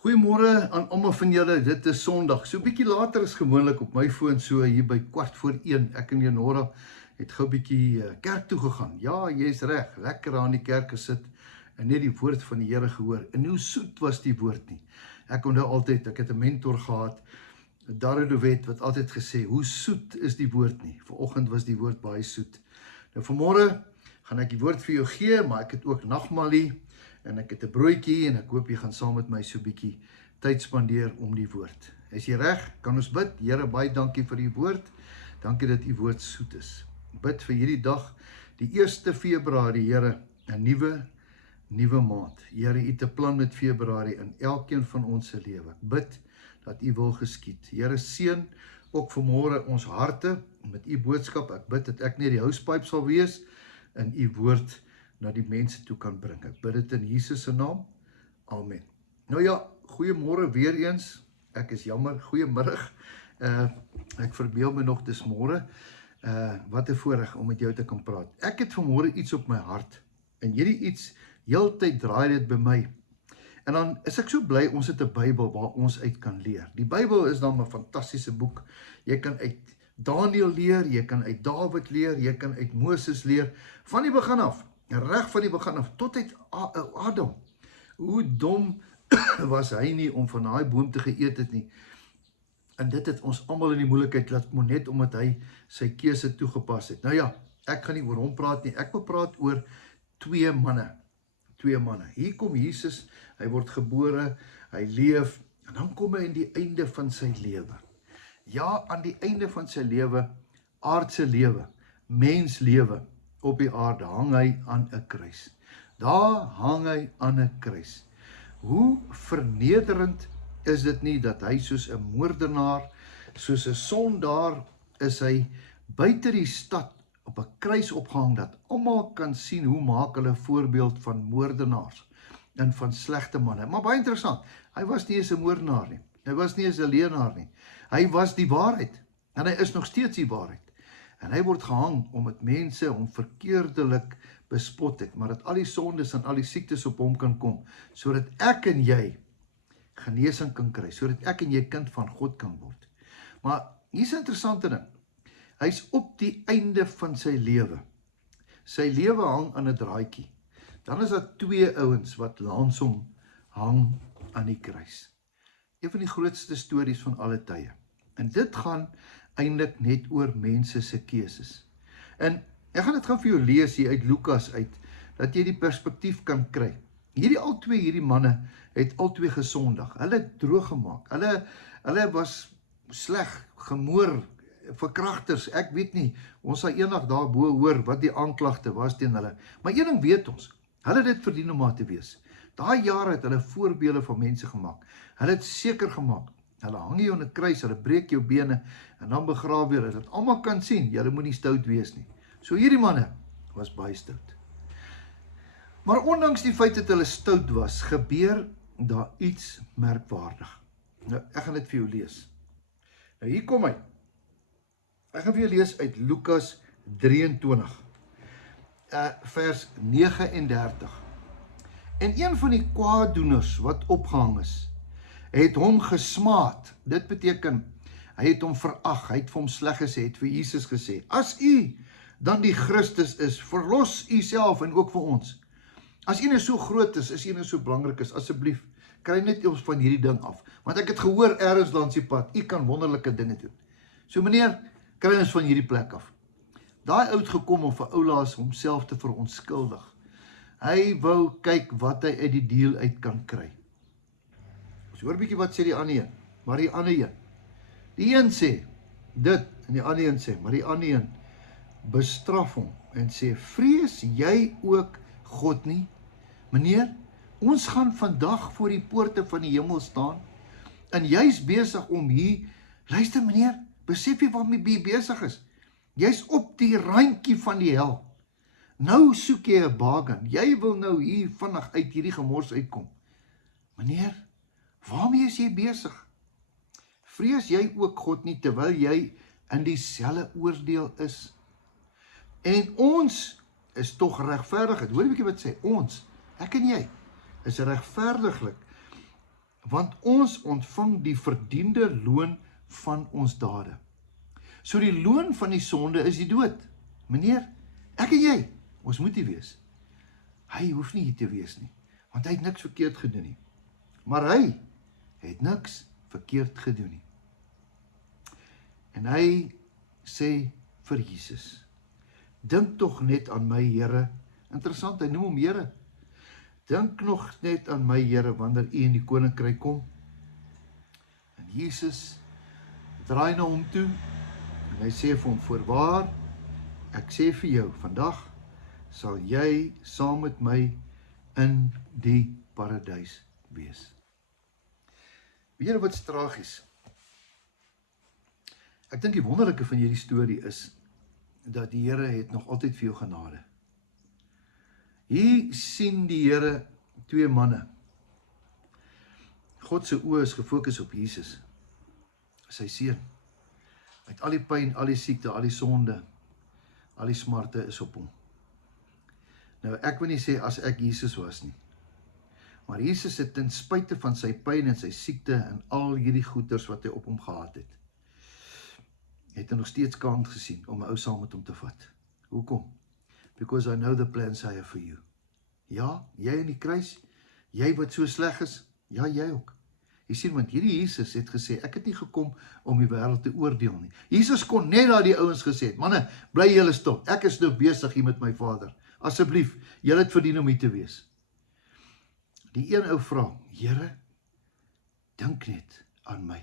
Goeiemôre aan almal van julle. Dit is Sondag. So 'n bietjie later as gewoonlik op my foon, so hier by 1:15. Ek en Lenora het gou 'n bietjie kerk toe gegaan. Ja, jy's reg. Lekker aan die kerk gesit en net die woord van die Here gehoor. En hoe soet was die woord nie. Ek onthou altyd, ek het 'n mentor gehad, Darren de Wet, wat altyd gesê, hoe soet is die woord nie. Vanoggend was die woord baie soet. Nou vanmôre gaan ek die woord vir jou gee, maar ek het ook nagmalie. En ek het 'n broodjie en ek hoop jy gaan saam met my so 'n bietjie tyd spandeer om die woord. Is jy reg? Kan ons bid? Here, baie dankie vir u woord. Dankie dat u woord soet is. Bid vir hierdie dag, die 1 Februarie, Here, 'n nuwe maand. Here, u het 'n plan met Februarie in elkeen van ons se lewe. Ek bid dat u wil geskied. Here, seën ook vanmôre ons harte met u boodskap. Ek bid dat ek nie die housepipe sal wees in u woord na die mense toe kan bring. Ek bid dit in Jesus se naam. Amen. Nou ja, goeiemôre weer eens. Ek is jammer, goeiemiddag. Ek verbeel my nog dis môre. Wat 'n voorreg om met jou te kan praat. Ek het vanmôre iets op my hart. En hierdie iets, heeltyd draai dit by my. En dan is ek so bly ons het 'n Bybel waar ons uit kan leer. Die Bybel is dan 'n fantastiese boek. Jy kan uit Daniël leer, jy kan uit Dawid leer, jy kan uit Moses leer, van die begin af. Reg van die begin af, tot uit Adam. Hoe dom was hy nie om van daai boom te geëet het nie. En dit het ons almal in die moeilikheid laat kom, net omdat hy sy keuse toegepas het. Nou ja, ek gaan nie oor hom praat nie, ek wil praat oor twee manne. Hier kom Jesus, hy word gebore, hy leef, en dan kom hy in die einde van sy lewe. Ja, aan die einde van sy lewe, aardse lewe, menslewe, op die aarde, hang hy aan 'n kruis. Daar hang hy aan 'n kruis. Hoe vernederend is dit nie dat hy soos 'n moordenaar, soos 'n sondaar, is hy buite die stad op 'n kruis opgehang, dat almal kan sien hoe maak hulle 'n voorbeeld van moordenaars en van slegte manne. Maar baie interessant, hy was nie eens 'n moordenaar nie. Hy was nie eens 'n leienaar nie. Hy was die waarheid en hy is nog steeds die waarheid. En hy word gehang omdat mense hom verkeerdelik bespot het, maar dat al die sondes en al die siektes op hom kan kom, sodat ek en jy genesing kan kry, sodat ek en jy kind van God kan word. Maar hier's 'n interessante ding. Hy's op die einde van sy lewe. Sy lewe hang aan 'n draadjie. Dan is daar twee ouens wat langs hom hang aan die kruis. Een van die grootste stories van alle tye. En dit gaan eintlik net oor mense se keuses. En ek gaan dit gou vir jou lees hier uit Lukas uit, dat jy die perspektief kan kry. Hierdie manne het albei gesondig. Hulle het droog gemaak. Hulle was sleg, gemoor, verkragters. Ek weet nie, ons sal eendag daarbo hoor wat die aanklagte was teen hulle. Maar een ding weet ons, hulle het dit verdien om maar te wees. Daai jare het hulle voorbeelde van mense gemaak. Hulle het seker gemaak, hulle hang jou in 'n kruis, hulle breek jou bene en dan begrawe hulle, dat almal kan sien, julle moet nie stout wees nie. So hierdie manne was baie stout. Maar ondanks die feit dat hulle stout was, gebeur daar iets merkwaardig. Nou, ek gaan dit vir jou lees. Nou hier kom hy. Ek gaan vir jou lees uit Lukas 23, vers 39. En een van die kwaaddoeners wat opgehang is, het hom gesmaad. Dit beteken, hy het hom verag, hy het vir hom sleg gesê, het vir Jesus gesê, as u dan die Christus is, verlos u self en ook vir ons. As u so groot is u so belangrik is, asseblief, kry net ons van hierdie ding af. Want ek het gehoor ergens langs die pad, u kan wonderlike dinge doen. So meneer, kry ons van hierdie plek af. Daai oud gekom om vir oulaas homself te verontskuldig. Hy wou kyk wat hy uit die deal uit kan kry. Ons hoor bietjie wat sê die ander een, maar die ander een. Die een sê dit en die ander een sê, maar die ander een bestraf hom en sê, vrees jy ook God nie? Meneer, ons gaan vandag voor die poorte van die hemel staan en jy's besig om hier, luister meneer, besef jy waarmee jy besig is? Jy's op die randjie van die hel. Nou soek jy 'n bargain. Jy wil nou hier vinnig uit hierdie gemors uitkom. Meneer, waarmee is jy besig? Vrees jy ook God nie, terwyl jy in dieselfde oordeel is? En ons is tog regverdig. Hoor 'n bietjie wat sê, ons, ek en jy, is regverdiglik Want ons ontvang die verdiende loon van ons dade. So die loon van die sonde is die dood. Meneer, ek en jy, ons moet nie wees. Hy hoef nie hier te wees nie, want hy het niks verkeerd gedoen nie. Maar hy het niks verkeerd gedoen nie. En hy sê vir Jesus, dink tog net aan my Here. Interessant, hy noem hom Here. Dink nog net aan my Here, wanneer u in die koninkryk kom. En Jesus draai na hom toe, en hy sê vir hom, voorwaar, ek sê vir jou, vandag sal jy saam met my in die paradys wees. Weet julle wat tragies? Ek dink die wonderlike van hierdie storie is, dat die Here het nog altyd vir jou genade. Hier sien die Here twee manne. God se oë is gefokus op Jesus, sy seun. Met al die pyn, al die siekte, al die sonde, al die smarte is op hom. Nou, ek wil nie sê as ek Jesus was nie. Maar Jesus het ten spyte van sy pyn en sy siekte en al hierdie goeders wat hy op hom gehad het hy nog steeds kans gesien om 'n ou saam met hom te vat. Hoekom? Because I know the plans I have for you. Ja, jy in die kruis, jy wat so sleg is, ja, jy ook. Jy sien, want hierdie Jesus het gesê, ek het nie gekom om die wêreld te oordeel nie. Jesus kon net daar die ouens gesê het, manne, bly julle stil, ek is nou besig hier met my Vader. Asseblief, julle het verdien om hier te wees. Die een ou vra, Here, dink net aan my.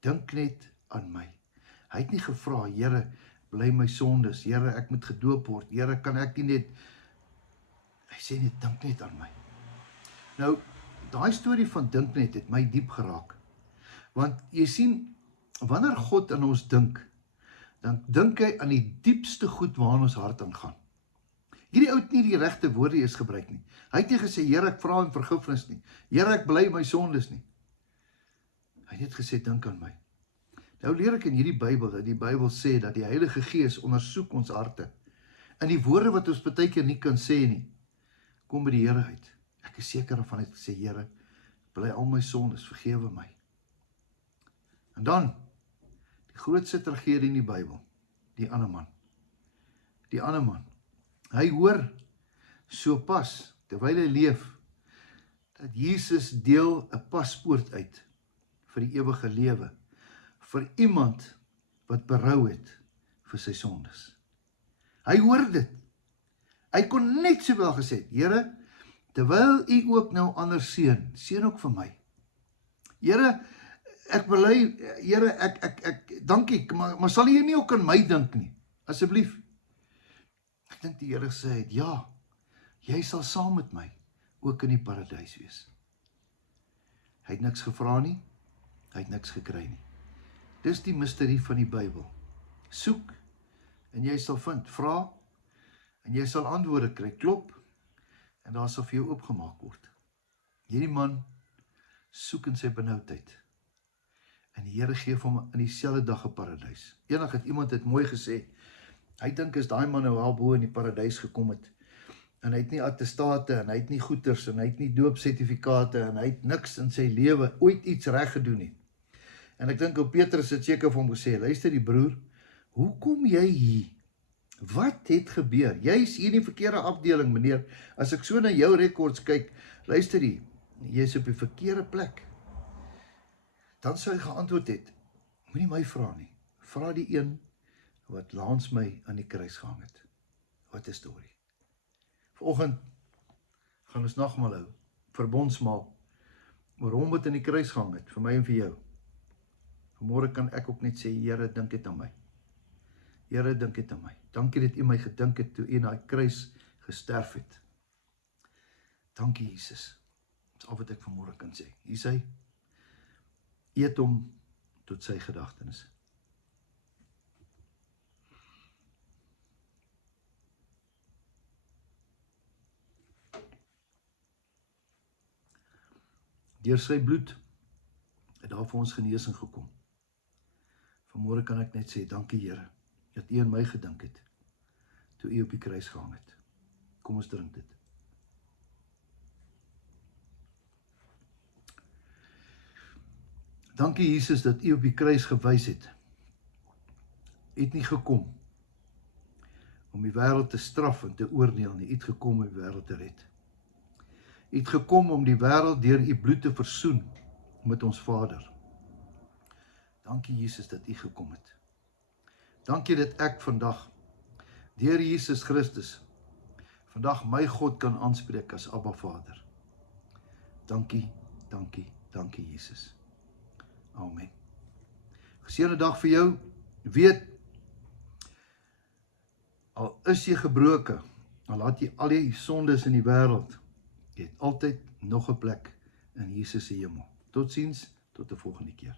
Dink net aan my. Hy het nie gevra, Here, bly my sondes, Here, ek moet gedoop word, Here, kan ek nie net... Hy sê net, dink net aan my. Nou, daai storie van dink net het my diep geraak. Want jy sien, wanneer God aan ons dink, dan dink hy aan die diepste goed waaraan ons hart aangaan. Hierdie ou het nie die regte woorde eers gebruik nie. Hy het nie gesê, Here, ek vra om vergifnis nie. Here, ek bly my sondes nie. Hy het net gesê, dink aan my. Nou leer ek in hierdie Bybel, dat die Bybel sê, dat die Heilige Gees ondersoek ons harte. En die woorde wat ons baie keer nie kan sê nie, kom by die Here uit. Ek is seker daarvan het gesê, Here, bly al my sondes, vergewe my. En dan, die grootste tragedie in die Bybel, die ander man. Die ander man. Hy hoor so pas, terwyl hy leef, dat Jesus deel 'n paspoort uit vir die ewige lewe, vir iemand wat berou het vir sy sondes. Hy hoor dit. Hy kon net sowel gesê, Here, terwyl u ook nou ander seën ook vir my. Here, ek bely, Here, ek dankie, maar sal u nie ook aan my dink nie, asseblief. Ek dink die Here sê, ja, jy sal saam met my ook in die paradys wees. Hy het niks gevra nie, hy het niks gekry nie. Dis die misterie van die Bybel. Soek en jy sal vind, vra en jy sal antwoorde kry, klop en daar sal vir jou oopgemaak word. Hierdie man soek in sy benoudheid en die Here gee vir hom in dieselfde dag 'n paradys. Eendag het iemand het mooi gesê, hy dink as daai man nou wel bo in die paradys gekom het en hy het nie attestate en hy het nie goeders en hy het nie doopsertifikate en hy het niks in sy lewe ooit iets reg gedoen nie. En ek dink ou Petrus het seker vir hom gesê, luister die broer, hoe kom jy hier? Wat het gebeur? Jy is hier in die verkeerde afdeling, meneer. As ek so na jou rekords kyk, luister jy is op die verkeerde plek. Dan sou hy geantwoord het, moenie my vra nie, vra die een wat langs my aan die kruis gehang het. Wat 'n storie. Vanoggend gaan ons nagmaal hou, verbondsmaal, oor hom wat aan die kruis gehang het, vir my en vir jou. Vanmôre kan ek ook net sê, Here, dink dit aan my. Here, dink dit aan my. Dankie dat u my gedink het toe u na die kruis gesterf het. Dankie, Jesus. Dit is al wat ek vanmôre kan sê. Hier is hy. Eet hom tot sy gedagtenis. Deur sy bloed het daar vir ons genesing gekom. Vanmôre kan ek net sê, dankie Here, dat u aan my gedink het, toe u op die kruis gehang het. Kom ons drink dit. Dankie Jesus dat U op die kruis gewys het. U het nie gekom om die wêreld te straf en te oordeel nie. U het gekom om die wêreld te red. U het gekom om die wêreld deur U bloed te versoen met ons Vader. Dankie Jesus dat U gekom het. Dankie dat ek vandag deur Jesus Christus vandag my God kan aanspreek as Abba Vader. Dankie, dankie, dankie Jesus. Amen. Geseënde dag vir jou. Weet, al is jy gebroken, al laat jy al die sondes in die wêreld, jy het altyd nog 'n plek in Jesus se hemel. Totsiens, tot 'n volgende keer.